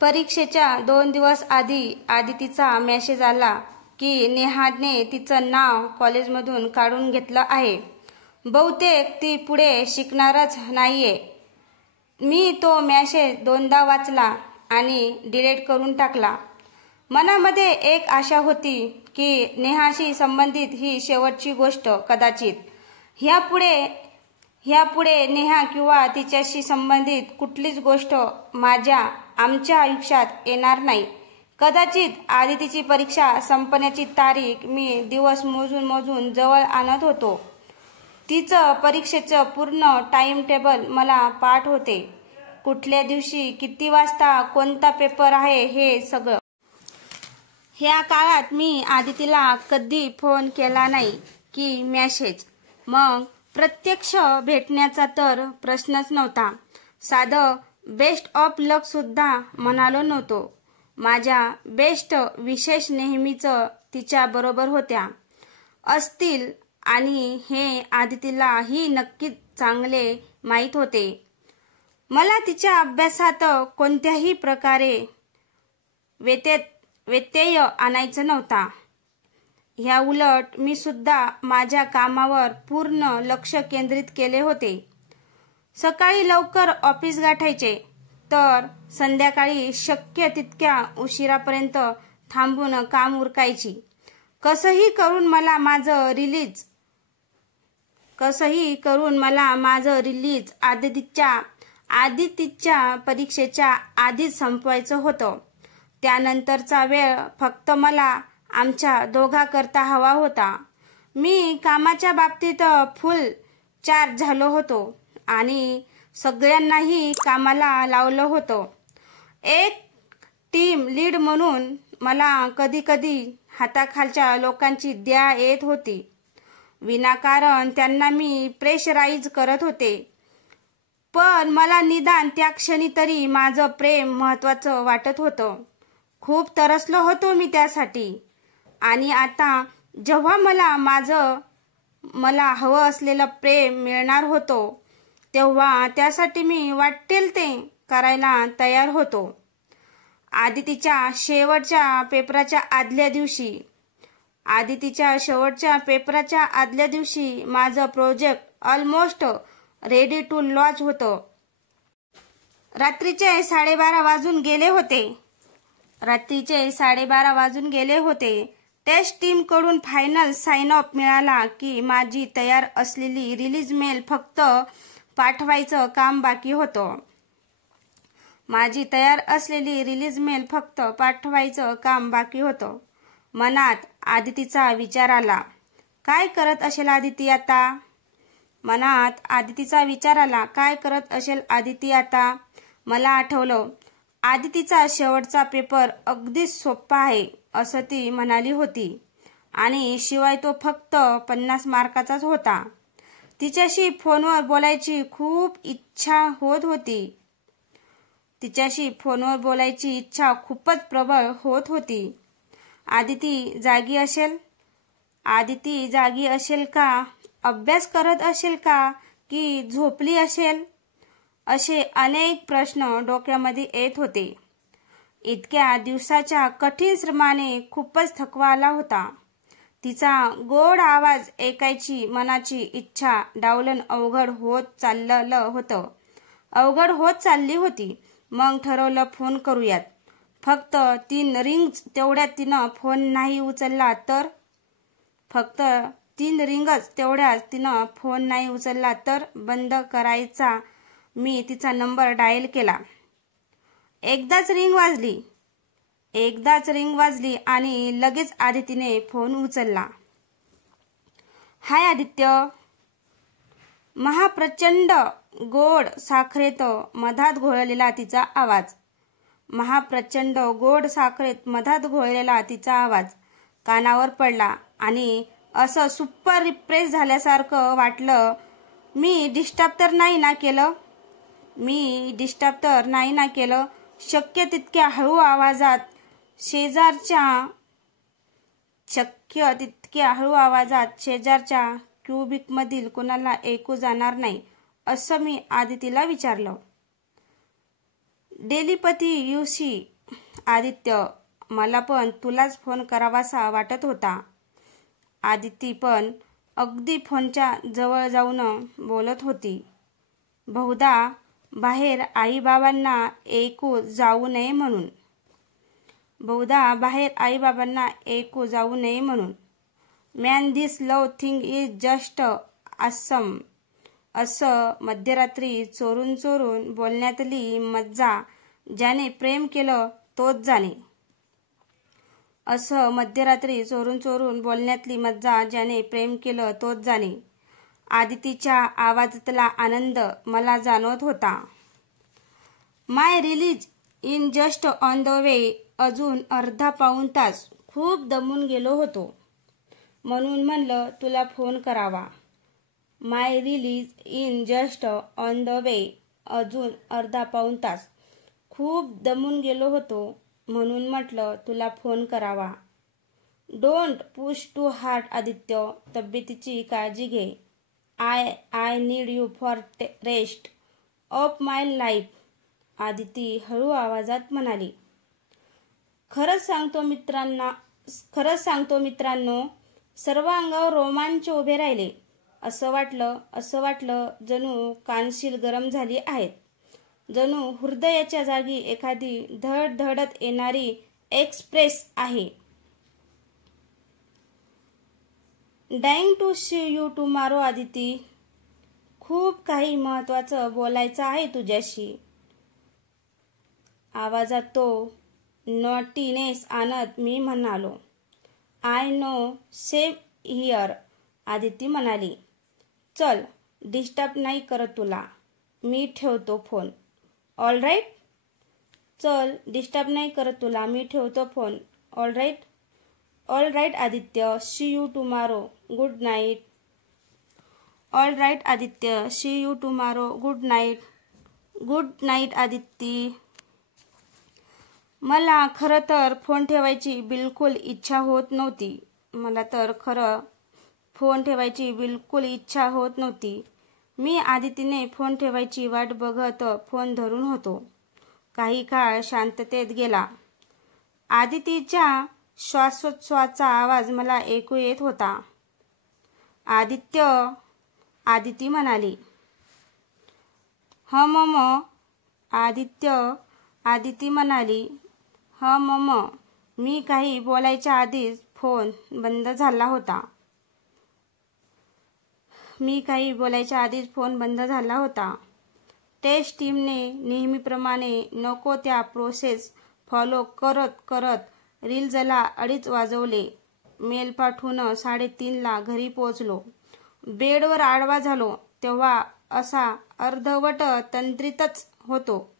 परीक्षेच्या 2 दिवस आधी आदितीचा मेसेज आला की नेहाने तिचं नाव कॉलेजमधून काढून घेतलं आहे. बहुतेक ती पुढे शिकणारच नाहीये. मी तो मेसेज 2दा वाचला आणि डिलीट करून टाकला. मनामध्ये एक आशा होती की नेहाशी संबंधित ही शेवटची गोष्ट कदाचित. ह्यापुढे नेहा किंवा तिच्याशी संबंधित कुठलीच गोष्ट आमच्या आयुष्यात येणार नाही. कदाचित आदितीची परीक्षा संपण्याची तारीख मी दिवस मोजून जवळ आणत होतो. तिचं परीक्षेचं पूर्ण टाइम टेबल मला पाठ होते. कुठल्या दिवशी किती वाजता कोणता पेपर आहे हे सगळं. ह्या काळात मी आदितीला कधी फोन केला नाही की मेसेज. मग प्रत्यक्ष भेटण्याचा तर प्रश्नच नव्हता. साधं बेस्ट ऑफ लक सुद्धा म्हणालो नव्हतो. माझ्या बेस्ट विशेष नेहमीच तिच्या बरोबर होत्या असतील आणि हे आदितीलाही नक्कीच चांगले माहीत होते. मला तिच्या अभ्यासात कोणत्याही प्रकारे व्यत्यय आणायचा नव्हता. ह्या उलट मी सुद्धा माझ्या कामावर पूर्ण लक्ष केंद्रित केले होते. सकाळी लवकर ऑफिस गाठायचे तर संध्याकाळी शक्य तितक्या उशिरापर्यंत थांबून काम उरकायची. कसंही करून मला माझं रिलीज आदितीच्या परीक्षेच्या आधीच संपवायचं होतं. त्यानंतरचा वेळ फक्त मला आमच्या दोघांकरता हवा होता. मी कामाच्या बाबतीत फुल चार्ज झालो होतो आणि सगळ्यांनाही कामाला लावलं होतं. एक टीम लीड म्हणून मला कधी हाताखालच्या लोकांची द्या येत होती. विनाकारण त्यांना मी प्रेशराईज करत होते. पण मला निदान त्या क्षणी तरी माझं प्रेम महत्वाचं वाटत होतं. खूप तरसलो होतो मी त्यासाठी. आणि आता जेव्हा मला हवं असलेलं प्रेम मिळणार होतं तेव्हा त्यासाठी मी वाटेल ते करायला तयार होतो. आदितीच्या शेवटच्या पेपराच्या आदल्या दिवशी माझं project almost ready to launch होतं. रात्रीचे 12:30 वाजून गेले होते. टेस्ट टीम कडून फायनल साइन ऑफ मिळाला की माझी तयार असलेली रिलीज मेल फक्त पाठवायचं काम बाकी होतं. मनात आदितीचा विचार आला. काय करत असेल आदिती आता? मला आठवलं, आदितीचा शेवटचा पेपर अगदीच सोपा आहे असं ती म्हणाली होती आणि शिवाय तो फक्त 50 मार्काचाच होता. तिच्याशी फोनवर बोलायची इच्छा खूपच प्रबळ होत होती. आदिती जागी असेल का? अभ्यास करत असेल का? की झोपली असेल? असे अनेक प्रश्न डोक्यामध्ये येत होते. इतक्या दिवसाच्या कठीण श्रमाने खूपच थकवा आला होता. तिचा गोड आवाज ऐकायची मनाची इच्छा डावलणं अवघड होत चालली होती. मग ठरवलं, फोन करूयात. फक्त 3 रिंग्स तेवढ्यात तिनं फोन नाही उचलला तर बंद करायचा मी तिचा नंबर डायल केला. एकदाच रिंग वाजली आणि लगेच आदितीने फोन उचलला. हाय आदित्य. महाप्रचंड गोड साखरेत मधात घोळलेला तिचा आवाज कानावर पडला आणि असं सुपर रिफ्रेश झाल्यासारखं वाटलं. मी डिस्टर्ब तर नाही ना केलं? शक्य तितक्या हळू आवाजात शेजारच्या क्युबिकमधील कोणाला ऐकू जाणार नाही असं मी आदितीला विचारलं. डेलीपती युसी आदित्य, मला पण तुलाच फोन करावासा वाटत होता. आदिती पण अगदी फोनच्या जवळ जाऊन बोलत होती. बहुधा बाहेर आईबाबांना ऐकू जाऊ नये म्हणून. Man this love thing is just Assam. असं मध्यरात्री चोरून चोरून बोलण्यातली मज्जा ज्याने प्रेम केलं तोच जाणे. आदितीच्या आवाजातला आनंद मला जाणवत होता. My release in just on the way. अजून अर्धा पाऊण तास. खूप दमून गेलो होतो म्हणून म्हणलं तुला फोन करावा. My release in just on the way. अजून अर्धा पाऊण तास. खूप दमून गेलो होतो म्हणून म्हटलं तुला फोन करावा. Don't push too hard Aditya. तब्येतीची काळजी घे. I need you for rest of my life. Aditi हळू आवाजात म्हणाली. खरंच सांगतो मित्रांनो, सर्व अंगावर रोमांच उभे राहिले. असं वाटलं जणू कानशील गरम झाली आहेत. जणू हृदयाच्या जागी एखादी धडधडत येणारी एक्सप्रेस आहे. Dying to see you tomorrow Aditi. खूप काही महत्वाचं बोलायचं आहे तुझ्याशी. आवाजात तो नॉटीनेस आणत मी म्हणालो. I know, same here. Aditi म्हणाली. चल, डिस्टर्ब नाही करत तुला. मी ठेवतो फोन. All right. चल, डिस्टर्ब नाही करत तुला. मी ठेवतो phone. All right. All right Aditya. See you tomorrow. Good night. All right Aditya. See you tomorrow. Good night. Good night Aditi. मला खरं तर फोन ठेवायची बिलकुल इच्छा होत नव्हती. मी आदितीने फोन ठेवायची वाट बघत फोन धरून होतो. काही काळ शांततेत गेला. आदितीच्या श्वासोच्छवासाचा आवाज मला ऐकू येत होता. आदित्य. आदिती म्हणाली. मम. आदित्य. आदिती म्हणाली. मम. मी काही बोलायच्या आधीच फोन बंद झाला होता. टेस्ट टीमने नेहमीप्रमाणे नको त्या प्रोसेस फॉलो करत रिलीजला 2:30 वाजवले. मेल पाठवून 3:30ला घरी पोहोचलो. बेडवर आडवा झालो तेव्हा असा अर्धवट तंद्रीतच होतो.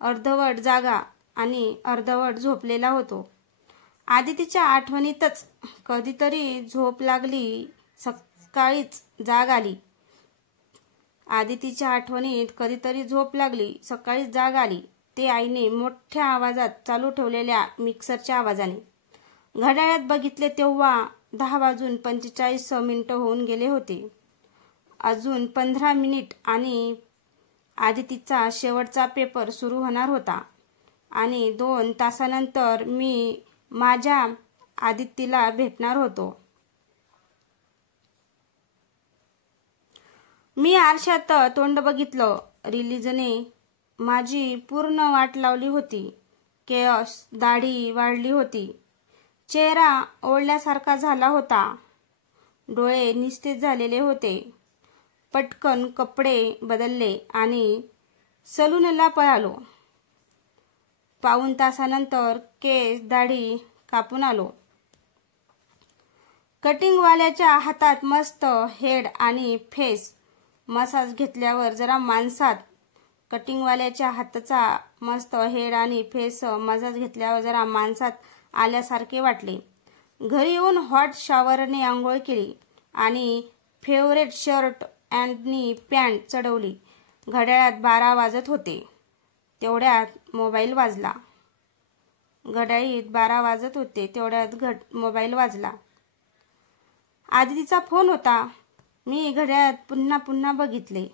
अर्धवट जागा आणि अर्धवट झोपलेला होतो. आदितीच्या आठवणीतच कधीतरी झोप लागली. सकाळीच जाग आली. ते आईने मोठ्या आवाजात चालू ठेवलेल्या मिक्सरच्या आवाजाने. घड्याळात बघितले तेव्हा 10:45 होऊन गेले होते. अजून 15 मिनिट आणि आदितीचा शेवटचा पेपर सुरू होणार होता आणि 2 तासानंतर मी माझ्या आदितीला भेटणार होतो. मी आरशात तोंड बघितलं. रिलीजने माझी पूर्ण वाट लावली होती. केस, दाढी वाढली होती. चेहरा ओळल्यासारखा झाला होता. डोळे निस्तेज झालेले होते. पटकन कपडे बदलले आणि सलूनला पळालो. पाऊण तासानंतर केस दाढी कापून आलो. कटिंगवाल्याच्या हातात मस्त हेड आणि फेस मसाज घेतल्यावर जरा माणसात आल्यासारखे वाटले. घरी येऊन हॉट शॉवरने आंघोळ केली आणि फेवरेट शर्ट आणि पॅन्ट चढवली. घड्याळात 12 वाजत होते. तेवढ्यात मोबाईल वाजला. आदितीचा फोन होता. मी घड्याळात पुन्हा बघितले.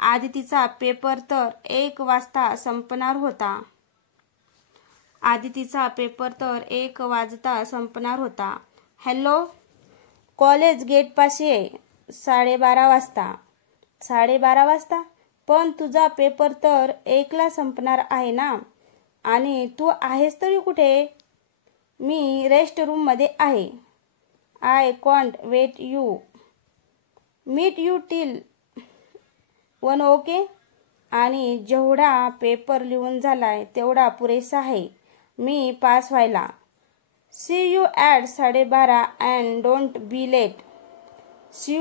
आदितीचा पेपर तर 1 वाजता संपणार होता. आदितीचा पेपर तर 1 वाजता संपणार होता. हॅलो, कॉलेज गेटपाशी आहे. 12:30 वाजता. 12:30 वाजता? पण तुझा पेपर तर 1ला संपणार आहे ना. आणि तू आहेस तरी कुठे? मी रेस्ट रूममध्ये आहे. I can't wait you. Meet you till 1 okay. आणि जेवढा पेपर लिहून झालाय तेवढा पुरेसा आहे मी पास व्हायला. See you at 12:30 and don't be late. See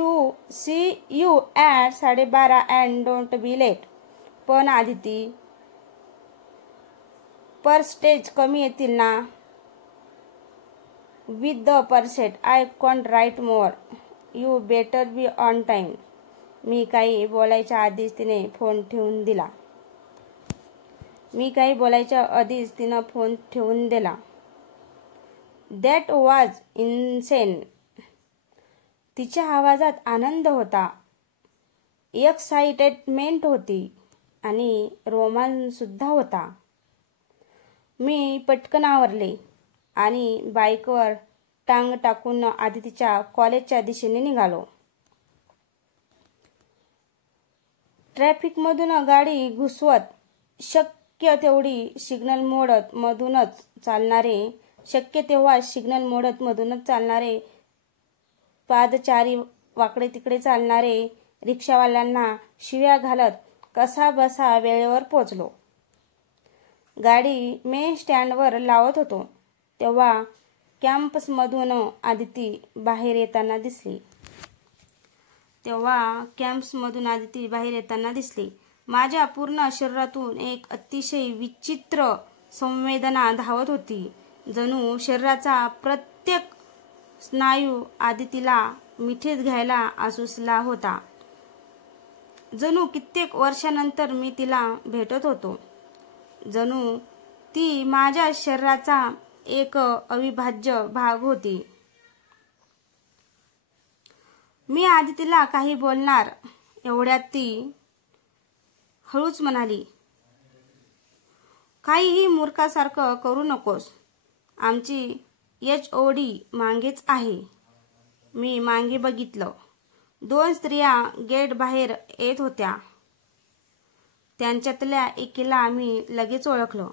you at 12:30 and don't be late. पण आदिती, पर्सेंटेज कमी येतील ना. With the percent I can't write more. You better be on time. मी काही बोलायच्या आधीच तिने फोन ठेवून दिला. That was insane. तिच्या आवाजात आनंद होता, एक्साइटमेंट होती आणि रोमांच सुद्धा होता. मी पटकन आवरले आणि बाईकवर टांग टाकून आदितीच्या कॉलेजच्या दिशेने निघालो. ट्रॅफिकमधून गाडी घुसवत शक्य तेव्हा सिग्नल मोडत मधूनच चालणारे पादचारी, वाकडे तिकडे चालणारे रिक्षावाल्यांना शिव्या घालत कसाबसा वेळेवर पोचलो. गाडी मेन स्टँडवर लावत होतो तेव्हा कॅम्पसमधून आदिती बाहेर येताना दिसली. माझ्या पूर्ण शरीरातून एक अतिशय विचित्र संवेदना धावत होती. जणू शरीराचा प्रत्येक स्नायू आदितीला मिठीत घ्यायला आसुसला होता. जणू कित्येक वर्षानंतर मी तिला भेटत होतो. जणू ती माझ्या शरीराचा एक अविभाज्य भाग होती. मी आदितीला काही बोलणार एवढ्यात ती हळूच म्हणाली, काहीही मूर्खासारखं करू नकोस. आमची HOD मागेच आहे. मी मागे बघितलं. 2 स्त्रिया गेट बाहेर येत होत्या. त्यांच्यातल्या एकीला मी लगेच ओळखलं.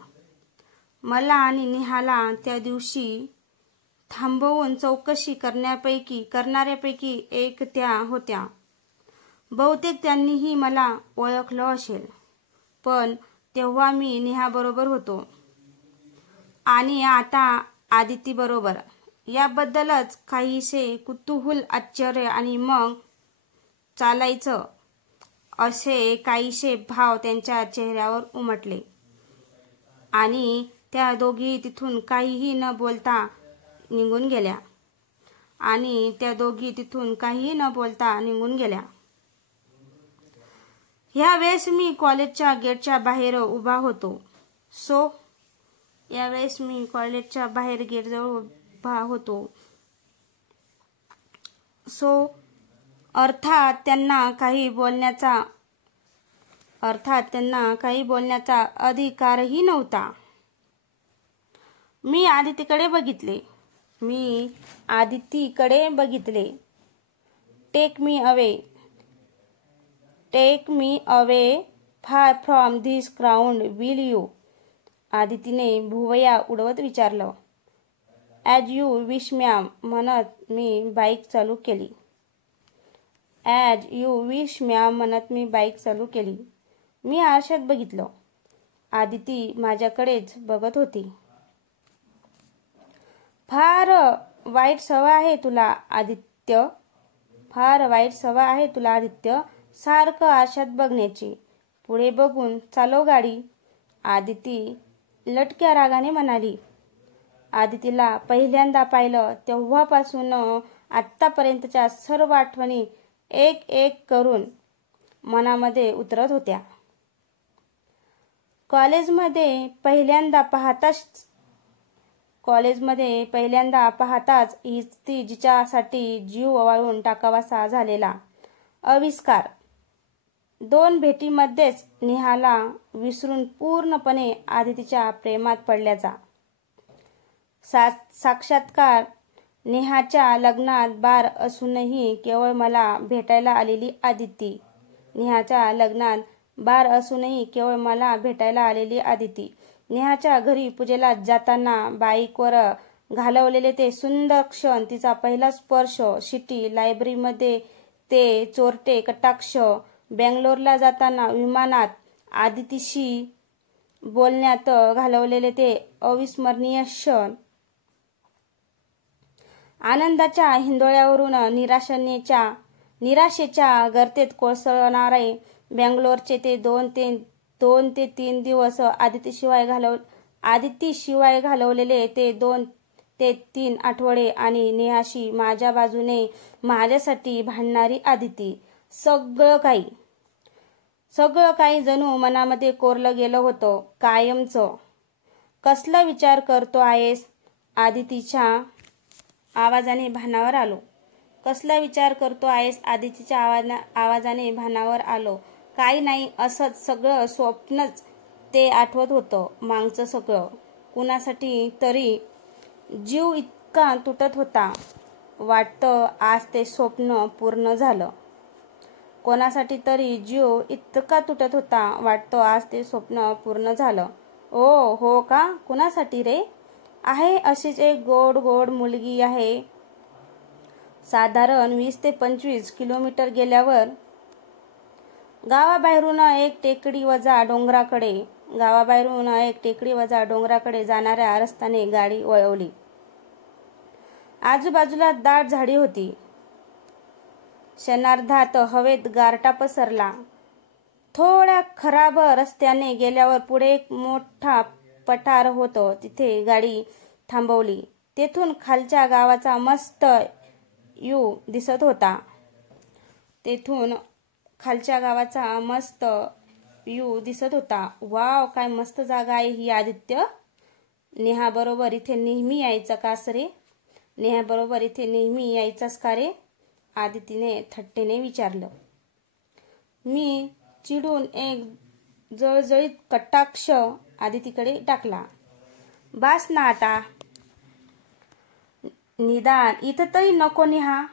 मला आणि नेहाला त्या दिवशी थांबवून चौकशी करणाऱ्यापैकी एक त्या होत्या. बहुतेक त्यांनीही मला ओळखलं असेल. पण तेव्हा मी नेहाबरोबर होतो आणि आता आदितीबरोबर. याबद्दलच काहीसे कुतूहल, आश्चर्य आणि मग चालायचं असे काहीसे भाव त्यांच्या चेहऱ्यावर उमटले आणि त्या दोघी तिथून काहीही न बोलता निघून गेल्या. ह्या वेळेस मी कॉलेजच्या गेटच्या बाहेर उभा होतो. अर्थात त्यांना काही बोलण्याचा अधिकारही नव्हता. मी आदितीकडे बघितले. Take me away far from this crowd will you. आदितीने भुवया उडवत विचारलं. ॲज यू विश मॅम म्हणत मी बाईक चालू केली. मी आरशात बघितलं. आदिती माझ्याकडेच बघत होती. फार वाईट सवय आहे तुला आदित्य, सारखं आरशात बघण्याची. पुढे बघून चालव गाडी. आदिती लटक्या रागाने म्हणाली. आदितीला पहिल्यांदा पाहिलं तेव्हापासून आत्तापर्यंतच्या सर्व आठवणी एक एक करून मनामध्ये उतरत होत्या. कॉलेजमध्ये पहिल्यांदा पाहताच ती जिच्यासाठी जीव ओवाळून टाकावासा झालेला आविष्कार 2 भेटीमध्येच नेहाला विसरून पूर्णपणे आदितीच्या प्रेमात पडल्याचा साक्षात्कार. नेहाच्या लग्नात बार असूनही केवळ मला भेटायला आलेली आदिती. नेहाच्या लग्नात बार असूनही केवळ मला भेटायला आलेली आदिती. नेहाच्या घरी पूजेला जाताना बाईकवर घालवलेले ते सुंदर क्षण, तिचा पहिला स्पर्श, शिटी, लायब्ररीमध्ये ते चोरटे कटाक्ष, बेंगलोरला जाताना विमानात आदितीशी बोलण्यात घालवलेले ते अविस्मरणीय क्षण, आनंदाच्या हिंदोळ्यावरून निराशेच्या गर्तेत कोसळणारे बेंगलोरचे ते 2 ते 3 दिवस, आदितीशिवाय घालवलेले ते 2 ते 3 आठवडे आणि नेहाशी माझ्या बाजूने माझ्यासाठी भांडणारी आदिती. सगळं काही जणू मनामध्ये कोरलं गेलं होतं कायमचं. कसला विचार करतो आहेस? आदितीच्या आवाजाने भानावर आलो. कसला विचार करतो आहेस? आदितीच्या आवाजाने भानावर आलो. काही नाही, असंच सगळं स्वप्नच. ते आठवत होतं मागचं सगळं. कुणासाठी तरी जीव इतका तुटत होता, वाटतं आज ते स्वप्न पूर्ण झालं. कोणासाठी तरी जीव इतका तुटत होता, वाटतं आज ते स्वप्न पूर्ण झालं. ओ हो का? कुणासाठी रे? आहे अशीच एक गोड गोड मुलगी आहे. साधारण 20 ते 25 किलोमीटर गेल्यावर गावाबाहेरून एक टेकडी वजा डोंगराकडे जाणाऱ्या रस्त्याने गाडी वळवली. आजूबाजूला दाट झाडी होती. क्षणार्धात हवेत गारठा पसरला. थोड्या खराब रस्त्याने गेल्यावर पुढे एक मोठा पठार होतं. तिथे गाडी थांबवली. तेथून खालच्या गावाचा मस्त व्ह्यू दिसत होता. वाव, काय मस्त जागा आहे ही. आदित्य, नेहाबरोबर इथे नेहमी यायचा कास रे? नेहाबरोबर इथे नेहमी यायचास का रे? आदितीने थट्टेने विचारलं. मी चिडून एक जळजळीत कटाक्ष आदितीकडे टाकला. बास ना आता, निदान इथं तरी नको नेहा.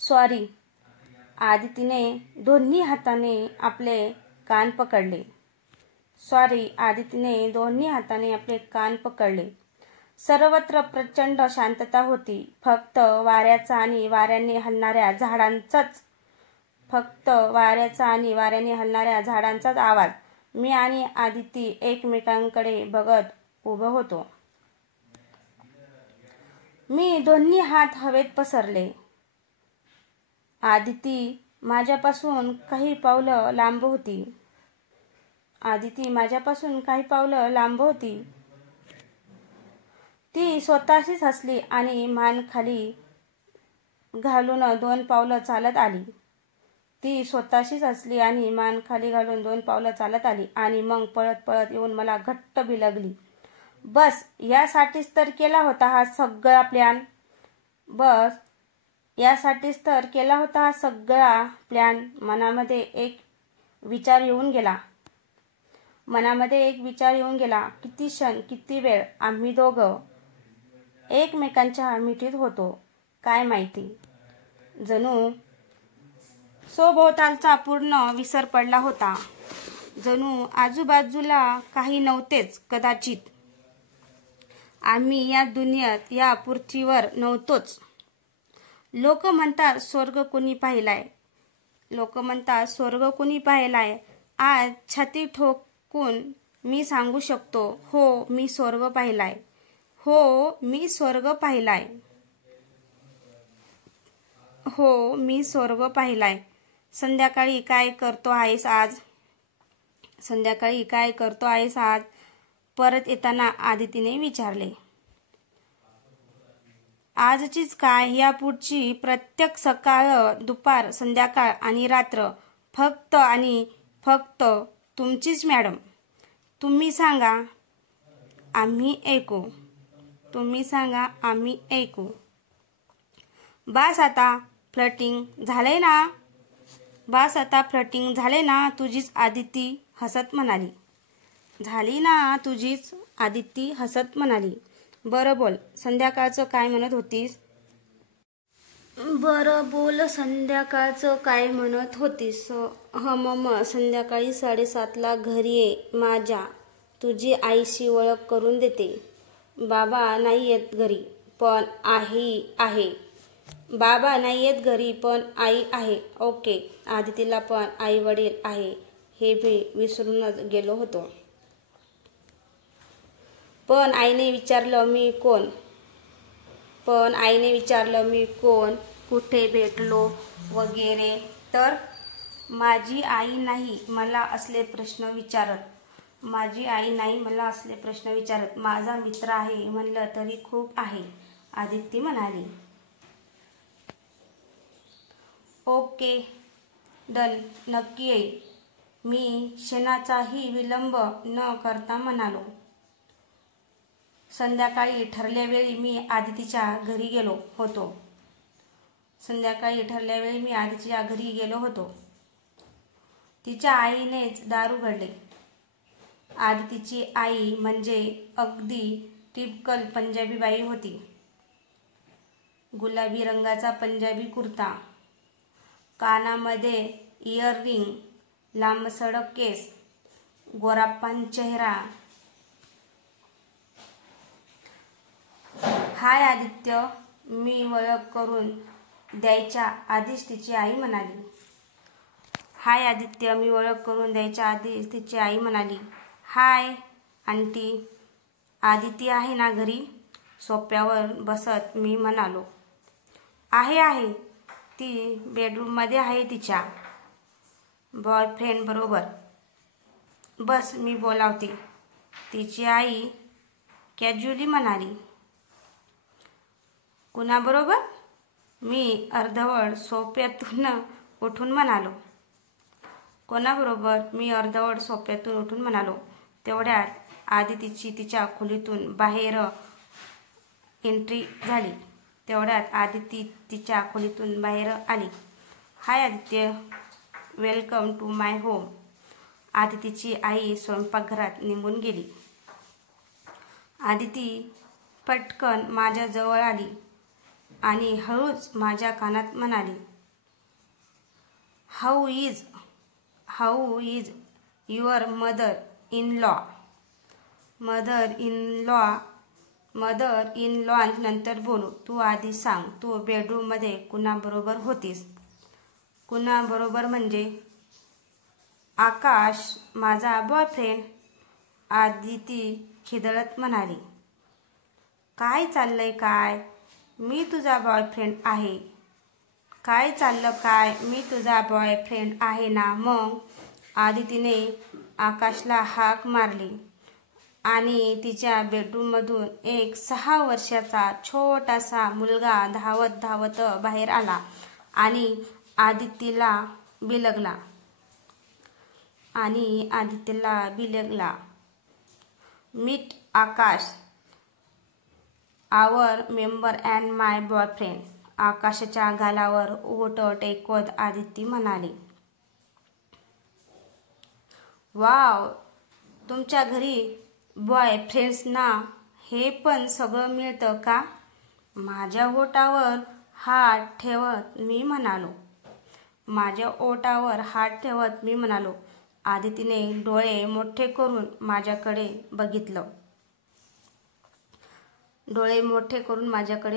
सॉरी. आदितीने दोन्ही हाताने आपले कान पकडले. सर्वत्र प्रचंड शांतता होती. फक्त वाऱ्याचा आणि वाऱ्याने हलणाऱ्या झाडांचाच आवाज. मी आणि आदिती एकमेकांकडे बघत उभं होतो. मी दोन्ही हात हवेत पसरले. आदिती माझ्यापासून काही पावलं लांब होती. ती स्वतःशीच हसली आणि मान खाली घालून 2 पावलं चालत आली आणि मग पळत पळत येऊन मला घट्ट बिलगली. बस यासाठीच तर केला होता हा सगळा प्लॅन. मनामध्ये एक विचार येऊन गेला. किती क्षण, किती वेळ आम्ही दोघं एकमेकांच्या मिठीत होतो काय माहिती. जणू सभोवतालचा पूर्ण विसर पडला होता. जणू आजूबाजूला काही नव्हतेच. कदाचित आम्ही या दुनियेत, या पृथ्वीवर नव्हतोच. लोक म्हणतात स्वर्ग कोणी पाहिलाय. आज छाती ठोकून मी सांगू शकतो, हो मी स्वर्ग पाहिलाय. संध्याकाळी काय करतो आहेस आज? परत येताना आदितीने विचारले. आजचीच काय, यापुढची प्रत्येक सकाळ, दुपार, संध्याकाळ आणि रात्र फक्त आणि फक्त तुमचीच मॅडम. तुम्ही सांगा आम्ही ऐकू. बास आता, फ्लर्टिंग झालंय ना? बास आता फ्लटिंग झाले ना तुझीच, आदिती हसत म्हणाली. झाली ना तुझीच, आदिती हसत म्हणाली. बरं बोल, संध्याकाळचं काय म्हणत होतीस? बरं बोल, संध्याकाळचं काय म्हणत होतीस? संध्याकाळी 7:30ला घरी ये माझ्या, तुझी आईशी ओळख करून देते. बाबा नाही येत घरी, पण आई आहे. बाबा नाही येत घरी, पण आई आहे. ओके. आदितीला पण आई वडील आहे हे मी विसरूनच गेलो होतो. पण आईने विचारलं मी कोण, कुठे भेटलो वगैरे, तर माझी आई नाही मला असले प्रश्न विचारत. माझा मित्र आहे म्हणलं तरी खूप आहे, आदिती म्हणाली. ओके डन, नक्की येईल. मी क्षणाचाही विलंब न करता म्हणालो. संध्याकाळी ठरल्या वेळी मी आदितीच्या घरी गेलो होतो. तिच्या आईनेच दार उघडले. आदितीची आई म्हणजे अगदी टिपिकल पंजाबी बाई होती. गुलाबी रंगाचा पंजाबी कुर्ता, कानामध्ये इयररिंग, लांबसडक केस, गोरापान चेहरा. हाय आदित्य, मी ओळख करून द्यायच्या आधीच तिची आई म्हणाली. हाय आंटी, आदिती आहे ना घरी? सोफ्यावर बसत मी म्हणालो. आहे. ती बेडरूममध्ये आहे तिच्या बॉयफ्रेंड बरोबर. बस मी बोलावते, तिची आई कॅज्युअली म्हणाली. कुणाबरोबर? मी अर्धवट सोफ्यातून उठून म्हणालो. कोणाबरोबर? मी अर्धवट सोफ्यातून उठून म्हणालो. तेवढ्यात आदितीची तिच्या खोलीतून बाहेर एंट्री झाली. आली. Hi Aditya, welcome to my home. आदितीची आई स्वयंपाकघरात निघून गेली. आदिती पटकन माझ्या जवळ आली आणि हळूच माझ्या कानात म्हणाली. How is your mother in law नंतर बोलू. तू आधी सांग, तू बेडरूममध्ये कुणाबरोबर होतीस? कुणाबरोबर म्हणजे? आकाश, माझा बॉयफ्रेंड, आदिती खिदळत म्हणाली. काय चाललंय काय? मी तुझा बॉयफ्रेंड आहे. काय चाललं काय? मी तुझा बॉयफ्रेंड आहे ना मग? आदितीने आकाशला हाक मारली आणि तिच्या बेडरूममधून एक 6 वर्षाचा छोटासा मुलगा धावत बाहेर आला आणि आदितीला बिलगला. Meet Akash, our member and my boyfriend. आकाशच्या गालावर ओठ टेकवत आदिती म्हणाली. वाव, तुमच्या घरी बॉयफ्रेंड्सना हे पण सगळं मिळतं का? माझ्या ओठावर हात ठेवत मी म्हणालो. आदितीने डोळे मोठे करून माझ्याकडे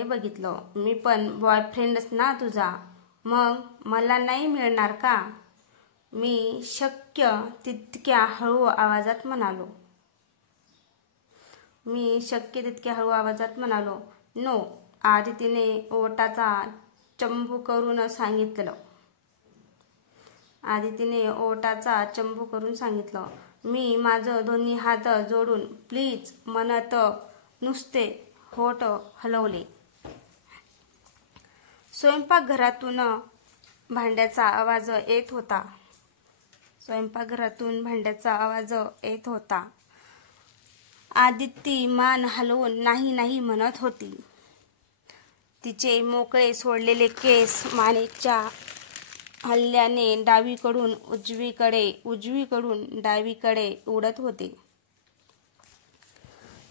बघितलं. मी पण बॉयफ्रेंडच ना तुझा, मग मला नाही मिळणार का? मी शक्य तितक्या हळू आवाजात म्हणालो. नो, आदितीने ओठाचा चंबू करून सांगितलं. मी माझं दोन्ही हात जोडून प्लीज म्हणत नुसते होठ हलवले. स्वयंपाकघरातून भांड्याचा आवाज येत होता. आदिती मान हलवून नाही म्हणत होती. तिचे मोकळे सोडलेले केस मानेच्या हल्ल्याने डावीकडून उजवीकडे उजवीकडून डावीकडे उडत होते.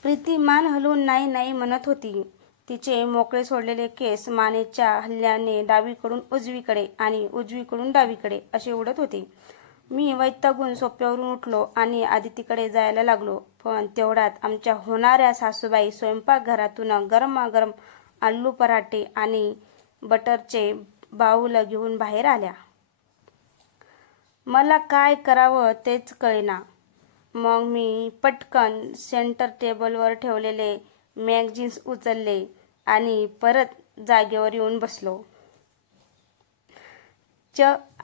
प्रीती मान हलवून नाही नाही म्हणत होती. तिचे मोकळे सोडलेले केस मानेच्या हल्ल्याने डावीकडून उजवीकडे आणि उजवीकडून डावीकडे असे उडत होते. मी वैतागून सोफ्यावरून उठलो आणि आदितीकडे जायला लागलो. पण तेवढ्यात आमच्या होणाऱ्या सासूबाई स्वयंपाकघरातून गरमागरम आलू पराठे आणि बटरचे बाऊल घेऊन बाहेर आल्या. मला काय करावं तेच कळेना. मग मी पटकन सेंटर टेबलवर ठेवलेले मॅगझिन्स उचलले आणि परत जागेवर येऊन बसलो.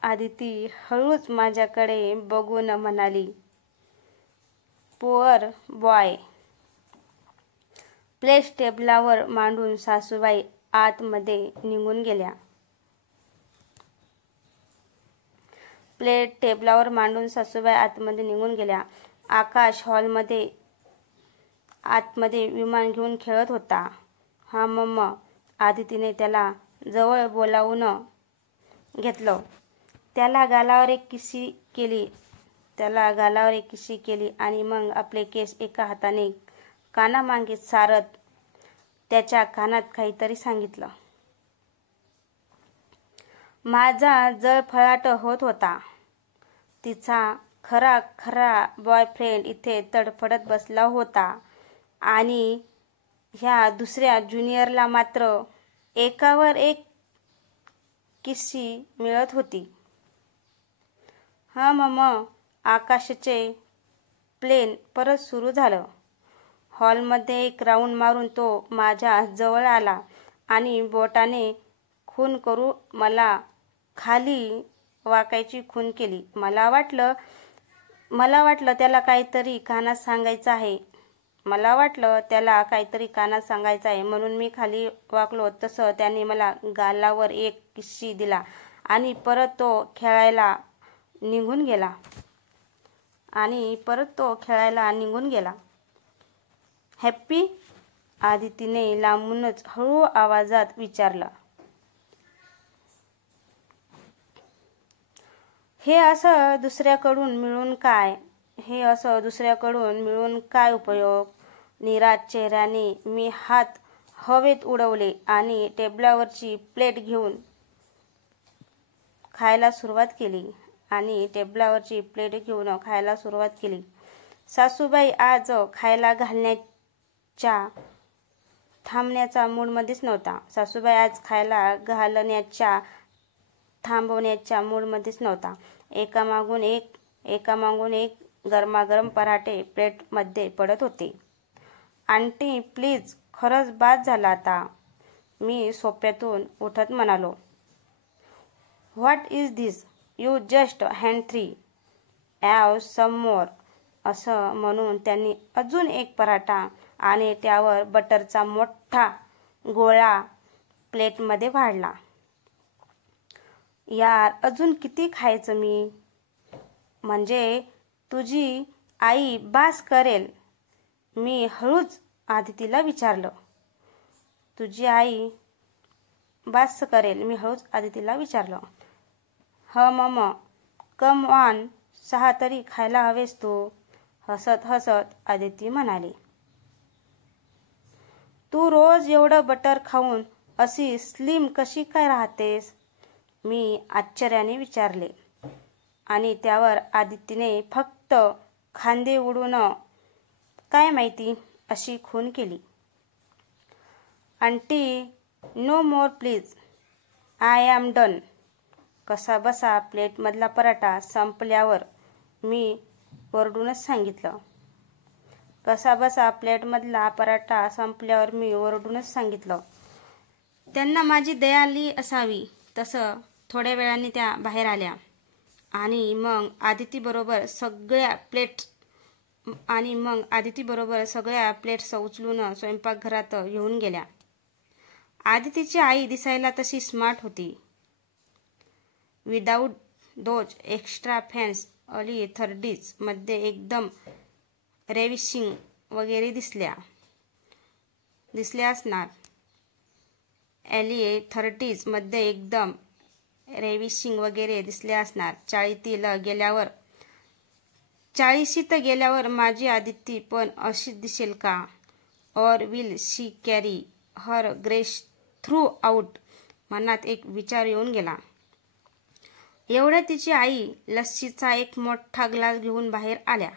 आदिती हळूच माझ्याकडे बघून म्हणाली, पुअर बॉय. प्लेट टेबलावर मांडून सासूबाई आतमध्ये निघून गेल्या. आकाश हॉलमध्ये आतमध्ये विमान घेऊन खेळत होता. हा मम्मा. आदितीने त्याला जवळ बोलावून घेतलं. त्याला गालावर एक किशी केली आणि मग आपले केस एका हाताने कानामागे सारत त्याच्या कानात काहीतरी सांगितलं. माझा जळफळाट होत होता. तिचा खरा बॉयफ्रेंड इथे तडफडत बसला होता आणि ह्या दुसऱ्या ज्युनियरला मात्र एकावर एक किस्सी मिळत होती. हा मम्मा. आकाशचे प्लेन परत सुरू झालं. हॉलमध्ये एक राऊंड मारून तो माझ्या जवळ आला आणि बोटाने खून करू मला खाली वाकायची खून केली. मला वाटलं त्याला काहीतरी कानात सांगायचं आहे म्हणून मी खाली वाकलो तसं त्याने मला गालावर एक किस्सी दिला आणि परत तो खेळायला निघून गेला. हॅप्पी? आदितीने लांबूनच हळू आवाजात विचारलं. हे असं दुसऱ्याकडून मिळून काय उपयोग? निराश चेहऱ्याने मी हात हवेत उडवले आणि टेबलावरची प्लेट घेऊन खायला सुरुवात केली. सासूबाई आज खायला थांबण्याच्या मूडमध्येच नव्हता. एकामागून एक गरमागरम पराठे प्लेटमध्ये पडत होते. आंटी प्लीज, खरंच बाद झालं आता. मी सोफ्यातून उठत म्हणालो. What is this? You just hand 3. Have some more. असं म्हणून त्यांनी अजून एक पराठा आणि त्यावर बटरचा मोठा गोळा प्लेटमध्ये वाढला. यार, अजून किती खायचं मी? म्हणजे तुझी आई बास करेल? मी हळूच आदितीला विचारलं. ह मम्मा, कम ऑन, 6 तरी खायला हवेस तू. हसत आदिती म्हणाली. तू रोज एवढं बटर खाऊन अशी स्लिम कशी काय राहतेस? मी आश्चर्याने विचारले आणि त्यावर आदितीने फक्त खांदे उडवून काय माहिती अशी खूण केली. Aunty, no more please. I am done. कसाबसा प्लेटमधला पराठा संपल्यावर मी ओरडूनच सांगितलं. त्यांना माझी दया आली असावी. तसं थोड्या वेळाने त्या बाहेर आल्या आणि मग आदितीबरोबर सगळ्या प्लेट्स उचलून स्वयंपाकघरात घेऊन गेल्या. आदितीची आई दिसायला तशी स्मार्ट होती. Without those extra fans. Early 30s मध्ये एकदम रेव्हिशिंग वगैरे दिसल्या असणार. अर्ली 30s मध्ये एकदम रेविशिंग वगैरे दिसले असणार. 40शीत गेल्यावर माझी आदिती पण अशी दिसेल का? और will she carry her grace through out? मनात एक विचार येऊन गेला. एवढ्या तिची आई लस्सीचा एक मोठा ग्लास घेऊन बाहेर आल्या.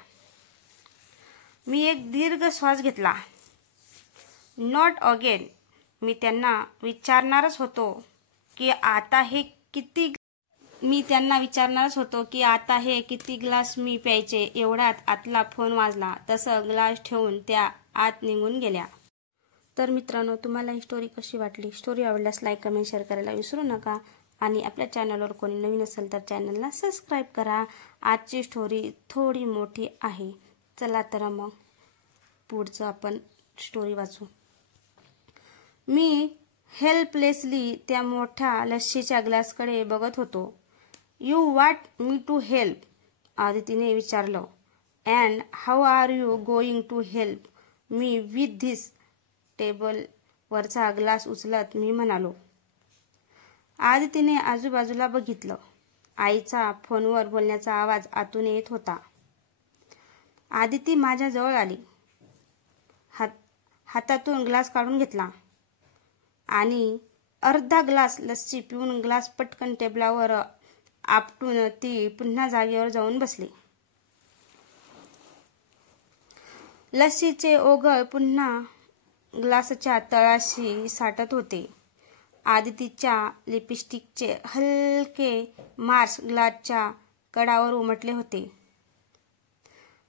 मी एक दीर्घ श्वास घेतला. Not again. मी त्यांना विचारणारच होतो की आता हे किती ग्लास मी प्यायचे. एवढ्यात आतला फोन वाजला. तसं ग्लास ठेवून त्या आत निघून गेल्या. तर मित्रांनो, तुम्हाला ही स्टोरी कशी वाटली? स्टोरी आवडल्यास लाईक, कमेंट, शेअर करायला विसरू नका. आणि आपल्या चॅनलवर कोणी नवीन असेल तर चॅनलला सबस्क्राईब करा. आजची स्टोरी थोडी मोठी आहे. चला तर मग पुढचं आपण स्टोरी वाचू. मी हेल्पलेसली त्या मोठ्या लस्सीच्या ग्लासकडे बघत होतो. You want me to help? आदितीने विचारलं. And how are you going to help me with this? टेबलवरचा ग्लास उचलत मी म्हणालो. आदितीने आजूबाजूला बघितलं. आईचा फोनवर बोलण्याचा आवाज आतून येत होता. आदिती माझ्या जवळ आली. हातातून ग्लास काढून घेतला आणि अर्धा ग्लास लस्सी पिऊन ग्लास पटकन टेबलावर आपटून ती पुन्हा जागेवर जाऊन बसली. लस्सीचे ओघळ पुन्हा ग्लासच्या तळाशी साठत होते. आदितीच्या लिपस्टिकचे हलके मार्क्स ग्लासच्या कडावर उमटले होते.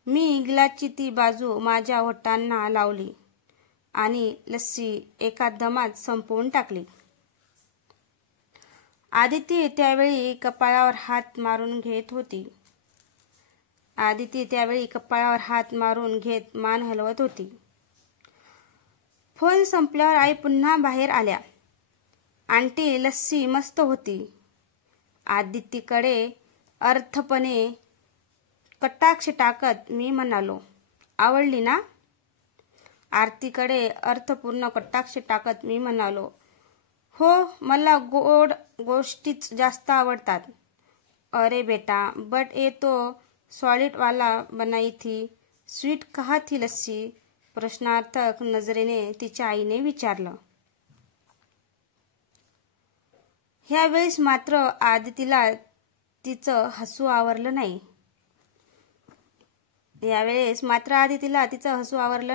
मी ग्लासची ती बाजू माझ्या ओठांना लावली आणि लस्सी एका दमात संपवून टाकली. आदिती त्यावेळी कपाळावर हात मारून घेत मान हलवत होती. फोन संपल्यावर आई पुन्हा बाहेर आल्या. आंटी, लस्सी मस्त होती. आदितीकडे अर्थपणे कटाक्ष टाकत मी म्हणालो. आवडली ना? आरतीकडे अर्थपूर्ण कटाक्ष टाकत मी म्हणालो. हो, मला गोड गोष्टीच जास्त आवडतात. अरे बेटा, बट ये तो सॉलिड वाला बनाई थी. स्वीट कहा थी लस्सी? प्रश्नार्थक नजरेने तिच्या आईने विचारलं. ह्यावेळेस मात्र आदितीला तिचं हसू आवरलं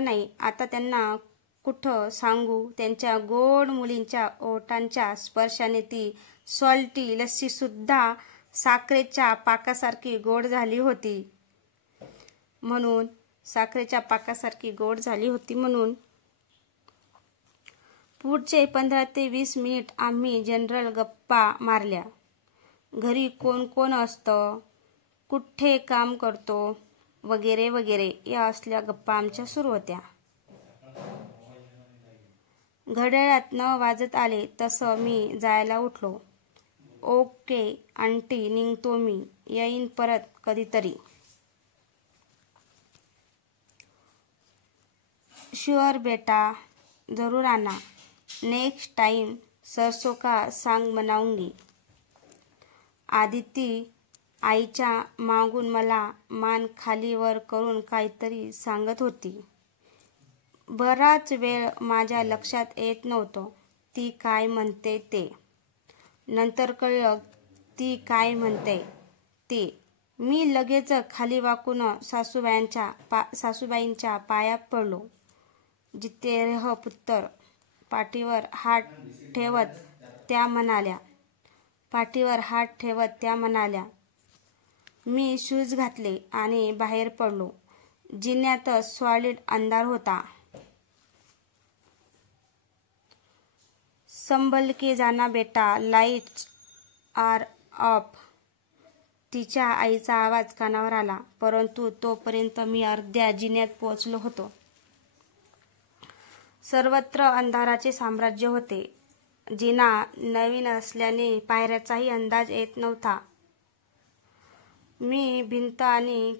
नाही. आता त्यांना कुठं सांगू, त्यांच्या गोड मुलींच्या ओठांच्या स्पर्शाने ती सॉल्टी लस्सी सुद्धा साखरेच्या पाकासारखी गोड झाली होती म्हणून पुढचे 15 ते 20 मिनिट आम्ही जनरल गप्पा मारल्या. घरी कोण कोण असतं, कुठे काम करतो, वगैरे वगैरे या असल्या गप्पा आमच्या सुरू होत्या. घड्याळात 9 वाजत आले तसं मी जायला उठलो. ओके आंटी, निघतो मी. येईन परत कधीतरी. शुअर बेटा, जरूर आना. नेक्स्ट टाइम सरसों का साग बनाऊंगी. आदिती आईच्या मागून मला मान खाली वर करून काहीतरी सांगत होती. बराच वेळ माझ्या लक्षात येत नव्हतं ती काय म्हणते ते. नंतर कळलं ती काय म्हणते ते. मी लगेच खाली वाकून सासूबाईंच्या पाया पडलो. जिते रह पुत्र, पाठीवर हात ठेवत त्या म्हणाल्या. मी शूज घातले आणि बाहेर पडलो. जिन्यात सॉलिड अंधार होता. संभल के जाना बेटा, लाईट्स आर ऑफ. तिच्या आईचा आवाज कानावर आला. परंतु तोपर्यंत मी अर्ध्या जिन्यात पोहोचलो होतो. सर्वत्र अंधाराचे साम्राज्य होते. जिना नवीन असल्याने पायऱ्याचाही अंदाज येत नव्हता. मी भिंत आणि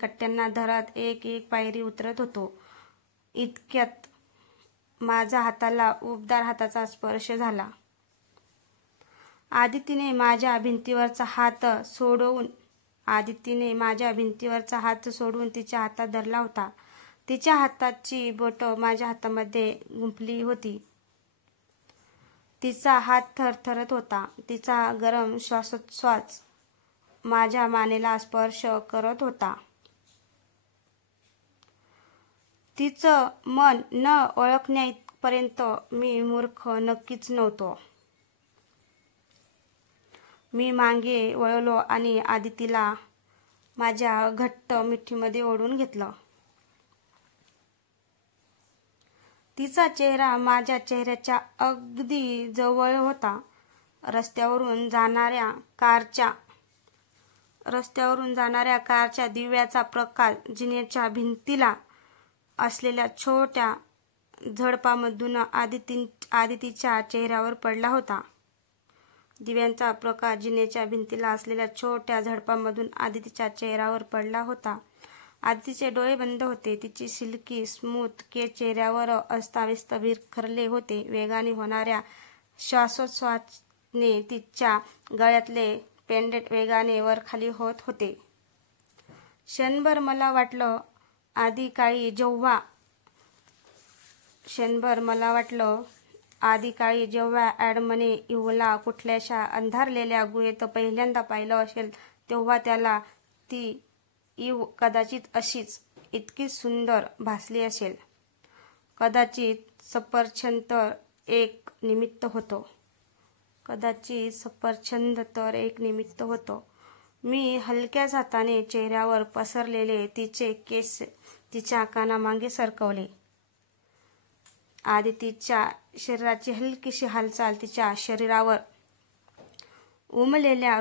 कट्ट्यांना धरत एक एक पायरी उतरत होतो. इतक्यात माझ्या हाताला उबदार हाताचा स्पर्श झाला. आदितीने माझ्या भिंतीवरचा हात सोडवून तिच्या हातात धरला होता. तिच्या हाताची बोटं माझ्या हातामध्ये गुंफली होती. तिचा हात थरथरत होता. तिचा गरम श्वासोच्छ्वास माझ्या मानेला स्पर्श करत होता. तिचं मन न ओळखण्यापर्यंत मी मूर्ख नक्कीच नव्हतो. मी मागे वळलो आणि आदितीला माझ्या घट्ट मिठीमध्ये ओढून घेतलं. तिचा चेहरा माझ्या चेहऱ्याच्या अगदी जवळ होता. रस्त्यावरून जाणाऱ्या कारच्या दिव्याचा प्रकाश जिन्याच्या भिंतीला असलेल्या छोट्या झडपामधून आदितीच्या चेहऱ्यावर पडला होता. दिव्यांचा प्रकाश जिन्याच्या भिंतीला असलेल्या छोट्या झडपामधून आदितीच्या चेहऱ्यावर पडला होता. आदितीचे डोळे बंद होते. तिची सिल्की स्मूथ केस चेहऱ्यावर अस्ताव्यस्त विखरले होते. वेगाने होणाऱ्या श्वासोच्छ्वासाने तिच्या गळ्यातले पेंडंट वेगाने वरखाली होत होते. क्षणभर मला वाटलं आधी काळी जेव्हा ॲडमने इव्हला कुठल्याशा अंधारलेल्या गुहेत पहिल्यांदा पाहिलं असेल तेव्हा त्याला ती इव्ह कदाचित अशीच इतकी सुंदर भासली असेल. कदाचित सफरचंद तर एक निमित्त होतं. मी हलक्याच हाताने चेहऱ्यावर पसरलेले तिचे केस तिच्या कानामागे सरकवले. आदितीच्या शरीराची हलकीशी हालचाल तिच्या शरीरावर उमललेल्या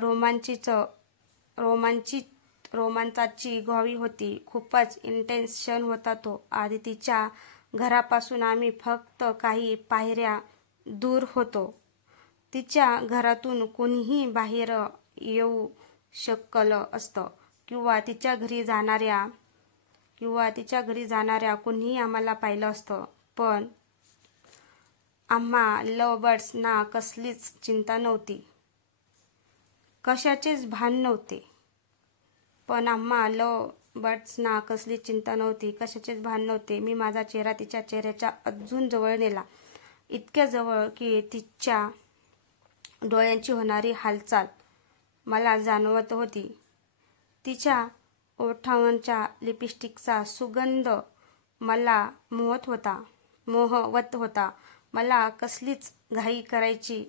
रोमांचाची ग्वाही होती. खूपच इंटेन्स क्षण होता तो. आदितीच्या घरापासून आम्ही फक्त काही पायऱ्या दूर होतो. तिच्या घरातून कोणीही बाहेर येऊ शकलं असतं किंवा तिच्या घरी जाणाऱ्या कोणीही आम्हाला पाहिलं असतं. पण आम्हा लव्ह बर्ड्सना कसलीच चिंता नव्हती. कशाचेच भान नव्हते. मी माझा चेहरा तिच्या चेहऱ्याच्या अजून जवळ नेला. इतक्या जवळ की तिच्या डोळ्यांची होणारी हालचाल मला जाणवत होती. तिच्या ओठांवरच्या लिपस्टिकचा सुगंध मला मोहवत होता. मला कसलीच घाई करायची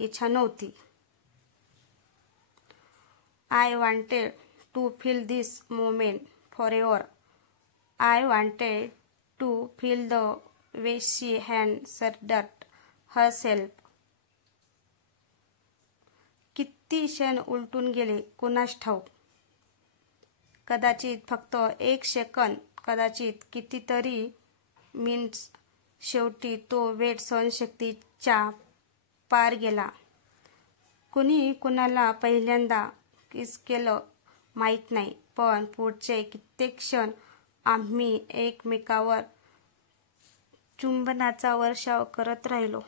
इच्छा नव्हती. I wanted to feel this moment forever. I wanted to feel the way she had shuddered herself. किती क्षण उलटून गेले कुणास ठाऊक. कदाचित फक्त एक सेकंद, कदाचित कितीतरी मिनिट्स. शेवटी तो वेळ सहनशक्तीच्या पार गेला. कुणी कुणाला पहिल्यांदा किस केलं माहीत नाही, पण पुढचे कित्येक क्षण आम्ही एकमेकांवर चुंबनाचा वर्षाव करत राहिलो.